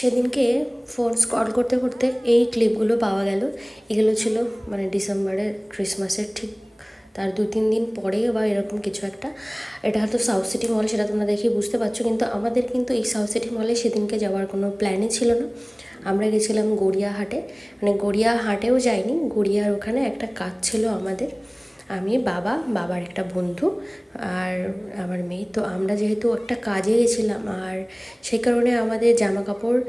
সেদিনকে phone scroll করতে করতে এই ক্লিপগুলো পাওয়া গেল। এগুলো ছিল মানে ডিসেম্বরের ক্রিসমাসের ঠিক তার 2-3 দিন পরে বা এরকম কিছু একটা। এটা হয়তো সাউথ সিটি মল, সেটা তোমরা দেখে বুঝতে পারছো। কিন্তু আমাদের কিন্তু এই সাউথ সিটি মলে সেদিনকে যাওয়ার কোনো প্ল্যানই ছিল না। আমরা গেছিলাম গড়িয়াহাটে, মানে গড়িয়াহাটেও যাইনি, গড়িয়ার ওখানে একটা কাজ ছিল আমাদের। আমি, বাবার একটা বন্ধু আর আমার মেয়ে। তো আমরা যেহেতু একটা কাজে গেছিলাম আর সেই কারণে আমাদের জামা কাপড়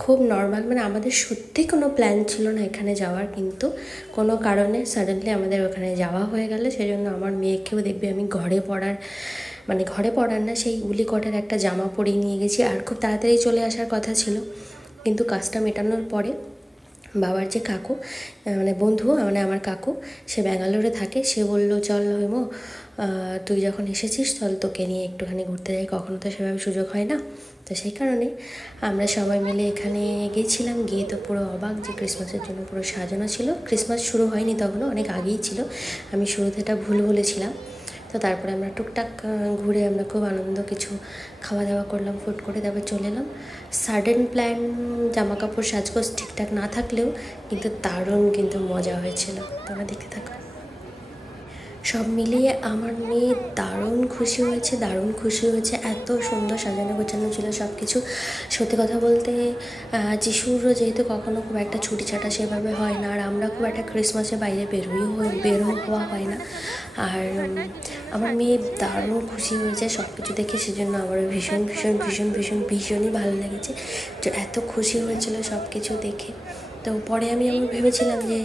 খুব নর্মাল, মানে আমাদের সত্যি কোনো প্ল্যান ছিল না এখানে যাওয়ার, কিন্তু কোনো কারণে সাডেনলি আমাদের ওখানে যাওয়া হয়ে গেল। সেই জন্য আমার মেয়েকেও দেখবে আমি ঘরে পরার না, সেই উলি কটের একটা জামা পরিয়ে নিয়ে গেছি। আর খুব তাড়াতাড়ি চলে আসার কথা ছিল, কিন্তু কাজটা মেটানোর পরে বাবার যে কাকু, মানে বন্ধু, মানে আমার কাকু, সে ব্যাঙ্গালোরে থাকে। সে বললো চল হৈমো, তুই যখন এসেছিস চল তোকে নিয়ে একটুখানি ঘুরতে যাই, কখনো তো সেভাবে সুযোগ হয় না। তো সেই কারণে আমরা সবাই মিলে এখানে গিয়েছিলাম। গিয়ে তো পুরো অবাক যে ক্রিসমাসের জন্য পুরো সাজানো ছিল। ক্রিসমাস শুরু হয়নি তখনও, অনেক আগেই ছিল, আমি শুরুতে এটা ভুল বলেছিলাম। তো তারপরে আমরা টুকটাক ঘুরে আমরা খুব আনন্দ কিছু খাওয়া দাওয়া করলাম, ফুড করে তারপর চলে এলাম। সাডেন প্ল্যান, জামা কাপড় সাজগোজ ঠিকঠাক না থাকলেও কিন্তু দারুণ কিন্তু মজা হয়েছিল। তোমরা দেখতে থাকো। সব মিলিয়ে আমার মেয়ে দারুণ খুশি হয়েছে। এত সুন্দর সাজানো গোছানো ছিল সব কিছু। সত্যি কথা বলতে যিশুরও যেহেতু কখনো খুব একটা ছুটি ছাটা সেভাবে হয় না, আর আমরা খুব একটা ক্রিসমাসে বাইরে বেরো হওয়া হয় না। আর আমার মেয়ে দারুণ খুশি হয়েছে সব কিছু দেখে, সেজন্য আমারও ভীষণই ভালো লেগেছে যে এত খুশি হয়েছিল সব কিছু দেখে। তো পরে আমি ভেবেছিলাম যে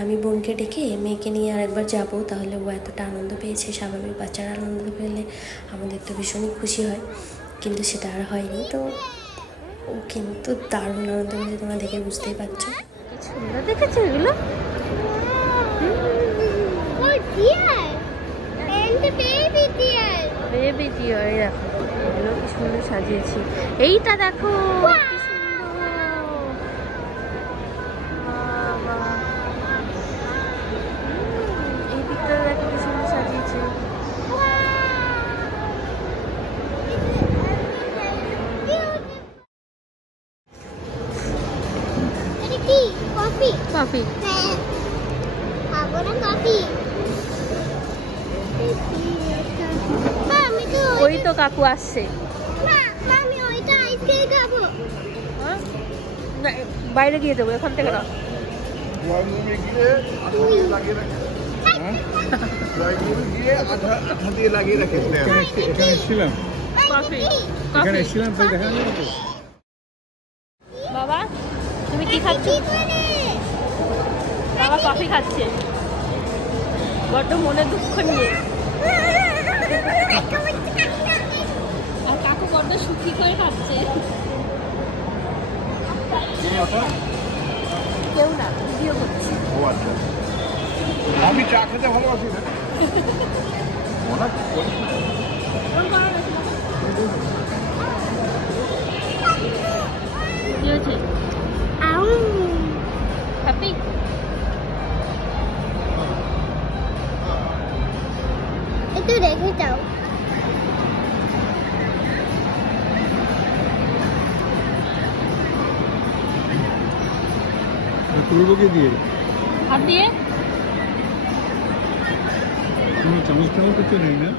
আমি বোনকে ডেকে মেয়েকে নিয়ে আরেকবার যাবো, তাহলে ও এতটা আনন্দ পেয়েছে, স্বাভাবিক বাচ্চারা আনন্দ পেলে আমাদের তো ভীষণই খুশি হয়, কিন্তু সেটা আর হয়নি। তো ও কিন্তু দারুণ আনন্দ পেয়েছে, তোমরা দেখে বুঝতেই পারছো। সুন্দর দেখেছো এগুলো, বেবি ডিয়ার, দেখো এগুলো কি সুন্দর সাজিয়েছি। এইটা দেখো এই দিকটা দেখো কি সুন্দর সাজিয়েছে। কফি ওই তো কাকু আসছে, বাইরে গিয়ে দেবো এখান থেকে না। বাবা তুমি কি খাচ্ছ? বাবা কফি খাচ্ছে বড্ড মনে দুঃখ নিয়ে, আর কাকু বড্ড সুখী করে খাচ্ছে। কেউ না, ভিডিও করছি। আমি চা খেতে ভালোবাসি না। কি হয়েছে? হ্যাপি? একটু রেখে যাও। তুলবকে দিয়ে হাত দিয়ে তুমি চামচ টামচ করতে নেই না।